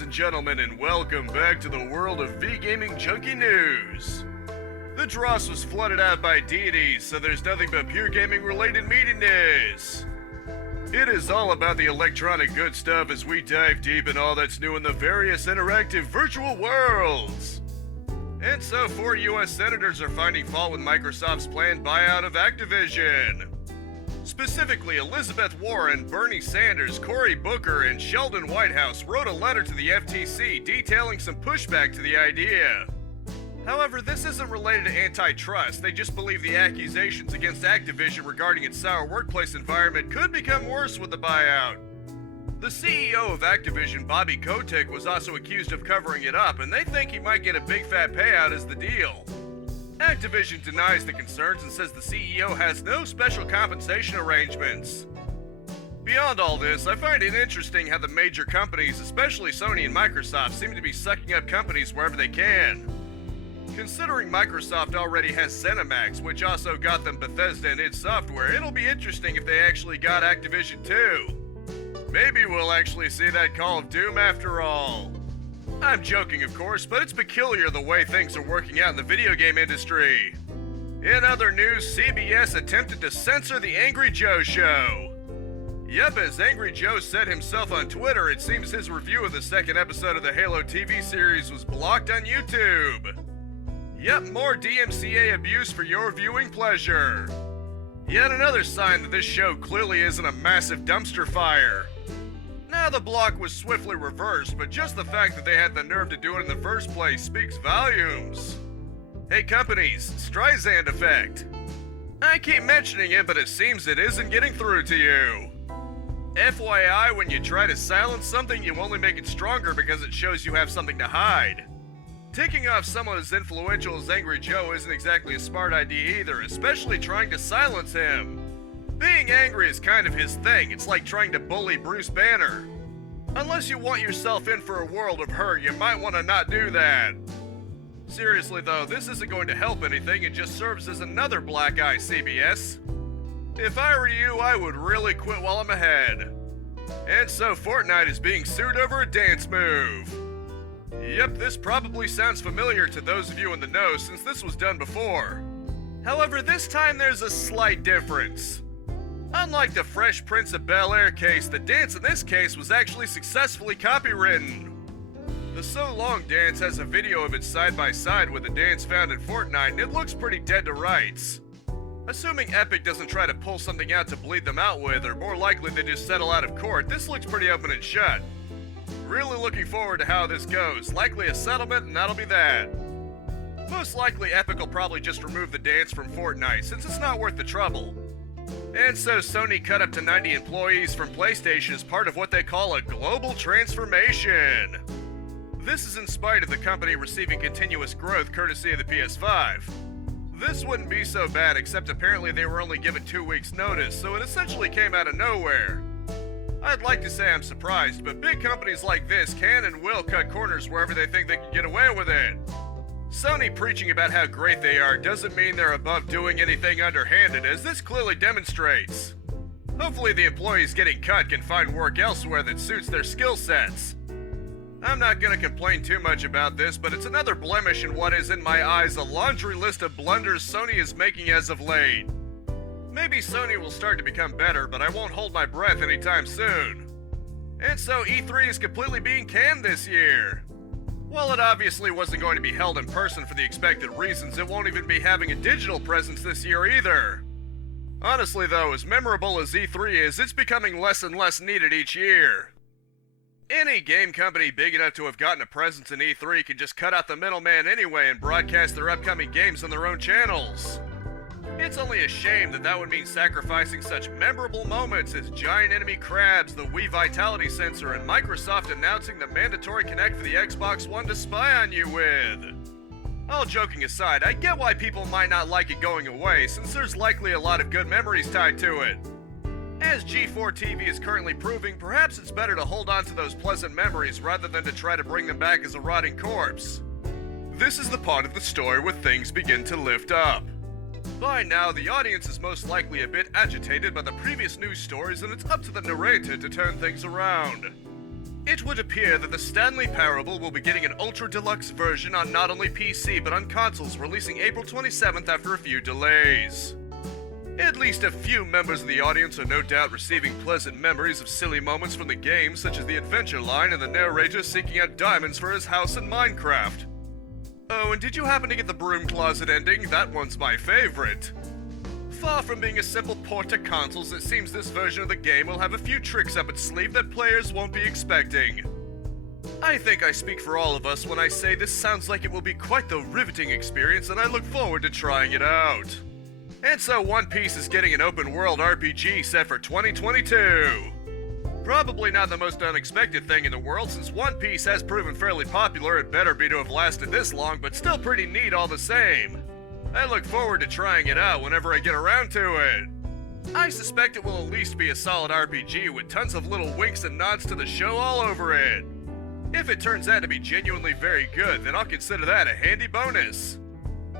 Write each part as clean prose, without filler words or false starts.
ladies and gentlemen, and welcome back to the world of V-Gaming Junkie News. The dross was flooded out by deities, so there's nothing but pure gaming-related media news. It is all about the electronic good stuff as we dive deep in all that's new in the various interactive virtual worlds. And so 4 US senators are finding fault with Microsoft's planned buyout of Activision. Specifically, Elizabeth Warren, Bernie Sanders, Cory Booker, and Sheldon Whitehouse wrote a letter to the FTC detailing some pushback to the idea. However, this isn't related to antitrust. They just believe the accusations against Activision regarding its sour workplace environment could become worse with the buyout. The CEO of Activision, Bobby Kotick, was also accused of covering it up, and they think he might get a big fat payout as the deal. Activision denies the concerns and says the CEO has no special compensation arrangements. Beyond all this, I find it interesting how the major companies, especially Sony and Microsoft, seem to be sucking up companies wherever they can. Considering Microsoft already has ZeniMax, which also got them Bethesda and id Software, it'll be interesting if they actually got Activision too. Maybe we'll actually see that Call of Doom after all. I'm joking, of course, but it's peculiar the way things are working out in the video game industry. In other news, CBS attempted to censor the Angry Joe show. Yep, as Angry Joe said himself on Twitter, it seems his review of the second episode of the Halo TV series was blocked on YouTube. Yep, more DMCA abuse for your viewing pleasure. Yet another sign that this show clearly isn't a massive dumpster fire. Now the block was swiftly reversed, but just the fact that they had the nerve to do it in the first place speaks volumes. Hey companies, Streisand effect. I keep mentioning it, but it seems it isn't getting through to you. FYI, when you try to silence something, you only make it stronger because it shows you have something to hide. Ticking off someone as influential as Angry Joe isn't exactly a smart idea either, especially trying to silence him. Being angry is kind of his thing. It's like trying to bully Bruce Banner. Unless you want yourself in for a world of hurt, you might want to not do that. Seriously though, this isn't going to help anything, it just serves as another black eye, CBS. If I were you, I would really quit while I'm ahead. And so Fortnite is being sued over a dance move. Yep, this probably sounds familiar to those of you in the know since this was done before. However, this time there's a slight difference. Unlike the Fresh Prince of Bel-Air case, the dance in this case was actually successfully copywritten. The So Long dance has a video of it side by side with the dance found in Fortnite, and it looks pretty dead to rights. Assuming Epic doesn't try to pull something out to bleed them out with, or more likely they just settle out of court, this looks pretty open and shut. Really looking forward to how this goes. Likely a settlement, and that'll be that. Most likely Epic will probably just remove the dance from Fortnite, since it's not worth the trouble. And so Sony cut up to 90 employees from PlayStation as part of what they call a global transformation. This is in spite of the company receiving continuous growth courtesy of the PS5. This wouldn't be so bad, except apparently they were only given 2 weeks notice, so it essentially came out of nowhere. I'd like to say I'm surprised, but big companies like this can and will cut corners wherever they think they can get away with it. Sony preaching about how great they are doesn't mean they're above doing anything underhanded, as this clearly demonstrates. Hopefully the employees getting cut can find work elsewhere that suits their skill sets. I'm not gonna complain too much about this, but it's another blemish in what is in my eyes a laundry list of blunders Sony is making as of late. Maybe Sony will start to become better, but I won't hold my breath anytime soon. And so E3 is completely being canned this year. While it obviously wasn't going to be held in person for the expected reasons, it won't even be having a digital presence this year either. Honestly though, as memorable as E3 is, it's becoming less and less needed each year. Any game company big enough to have gotten a presence in E3 can just cut out the middleman anyway and broadcast their upcoming games on their own channels. It's only a shame that would mean sacrificing such memorable moments as giant enemy crabs, the Wii Vitality sensor, and Microsoft announcing the mandatory Kinect for the Xbox One to spy on you with. All joking aside, I get why people might not like it going away, since there's likely a lot of good memories tied to it. As G4 TV is currently proving, perhaps it's better to hold on to those pleasant memories rather than to try to bring them back as a rotting corpse. This is the part of the story where things begin to lift up. By now, the audience is most likely a bit agitated by the previous news stories, and it's up to the narrator to turn things around. It would appear that the Stanley Parable will be getting an Ultra Deluxe version on not only PC but on consoles, releasing April 27th after a few delays. At least a few members of the audience are no doubt receiving pleasant memories of silly moments from the game, such as the adventure line and the narrator seeking out diamonds for his house in Minecraft. Oh, and did you happen to get the broom closet ending? That one's my favorite. Far from being a simple port to consoles, it seems this version of the game will have a few tricks up its sleeve that players won't be expecting. I think I speak for all of us when I say this sounds like it will be quite the riveting experience, and I look forward to trying it out. And so One Piece is getting an open-world RPG set for 2022. Probably not the most unexpected thing in the world, since One Piece has proven fairly popular. It better be to have lasted this long, but still pretty neat all the same. I look forward to trying it out whenever I get around to it. I suspect it will at least be a solid RPG with tons of little winks and nods to the show all over it. If it turns out to be genuinely very good, then I'll consider that a handy bonus.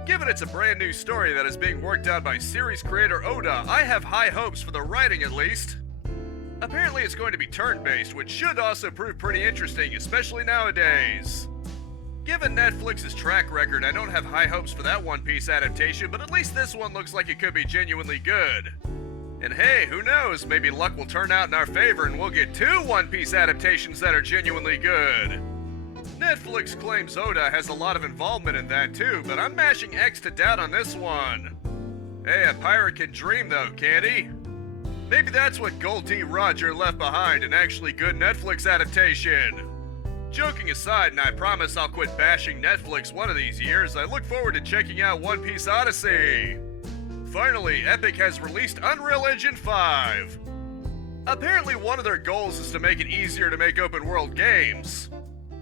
Given it's a brand new story that is being worked on by series creator Oda, I have high hopes for the writing at least. Apparently it's going to be turn-based, which should also prove pretty interesting, especially nowadays. Given Netflix's track record, I don't have high hopes for that One Piece adaptation, but at least this one looks like it could be genuinely good. And hey, who knows, maybe luck will turn out in our favor and we'll get 2 One Piece adaptations that are genuinely good. Netflix claims Oda has a lot of involvement in that too, but I'm mashing X to doubt on this one. Hey, a pirate can dream though, can't he? Maybe that's what Gold D. Roger left behind, an actually good Netflix adaptation. Joking aside, and I promise I'll quit bashing Netflix one of these years, I look forward to checking out One Piece Odyssey. Finally, Epic has released Unreal Engine 5. Apparently one of their goals is to make it easier to make open world games.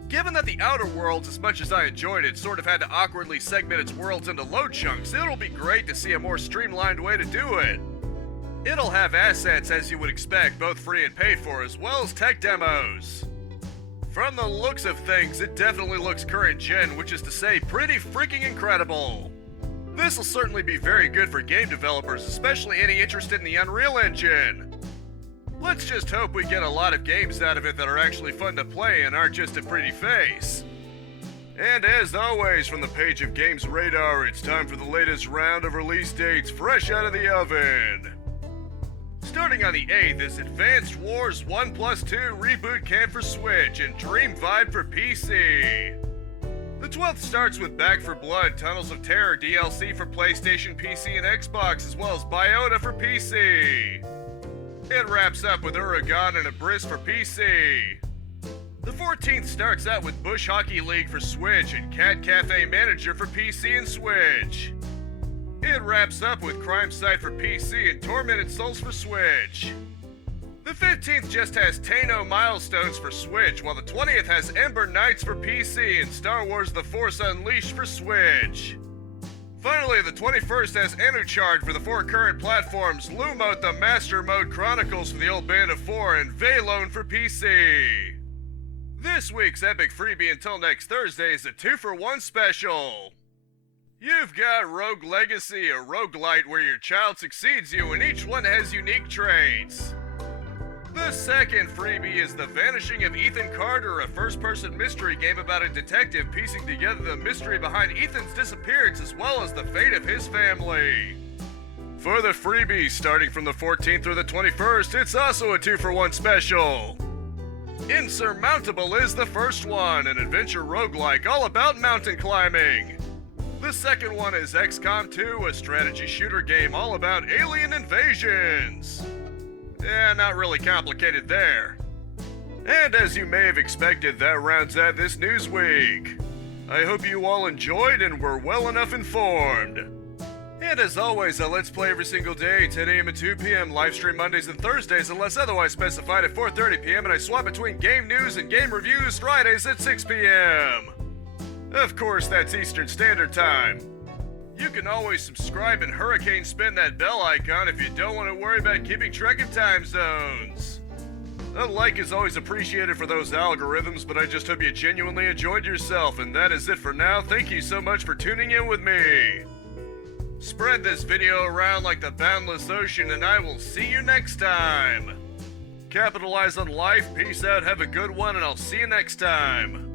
Given that the Outer Worlds, as much as I enjoyed it, sort of had to awkwardly segment its worlds into load chunks, it'll be great to see a more streamlined way to do it. It'll have assets as you would expect, both free and paid for, as well as tech demos. From the looks of things, it definitely looks current gen, which is to say pretty freaking incredible. This will certainly be very good for game developers, especially any interested in the Unreal Engine. Let's just hope we get a lot of games out of it that are actually fun to play and aren't just a pretty face. And as always, from the page of Games Radar, it's time for the latest round of release dates fresh out of the oven. Starting on the 8th is Advanced Wars 1+2 Reboot Camp for Switch and Dream Vibe for PC. The 12th starts with Back 4 Blood Tunnels of Terror DLC for PlayStation, PC, and Xbox, as well as Biota for PC. It wraps up with Uragan and Abyss for PC. The 14th starts out with Bush Hockey League for Switch and Cat Cafe Manager for PC and Switch. It wraps up with Crime Site for PC and Tormented Souls for Switch. The 15th just has Tano Milestones for Switch, while the 20th has Ember Knights for PC and Star Wars The Force Unleashed for Switch. Finally, the 21st has Enuchard for the 4 current platforms, Lumot the Master Mode Chronicles for the Old Band of 4, and Veilone for PC. This week's Epic freebie until next Thursday is a 2-for-1 special. You've got Rogue Legacy, a roguelite where your child succeeds you and each one has unique traits. The second freebie is The Vanishing of Ethan Carter, a first-person mystery game about a detective piecing together the mystery behind Ethan's disappearance as well as the fate of his family. For the freebies starting from the 14th through the 21st, it's also a 2-for-1 special. Insurmountable is the first one, an adventure roguelike all about mountain climbing. The second one is XCOM 2, a strategy shooter game all about alien invasions. Yeah, not really complicated there. And as you may have expected, that rounds out this news week. I hope you all enjoyed and were well enough informed. And as always, I Let's Play every single day, 10 a.m. and 2 p.m, live stream Mondays and Thursdays unless otherwise specified at 4:30 p.m, and I swap between game news and game reviews Fridays at 6 p.m. Of course, that's Eastern Standard Time. You can always subscribe and hurricane spin that bell icon if you don't want to worry about keeping track of time zones. A like is always appreciated for those algorithms, but I just hope you genuinely enjoyed yourself, and that is it for now. Thank you so much for tuning in with me. Spread this video around like the boundless ocean, and I will see you next time. Capitalize on life, peace out, have a good one, and I'll see you next time.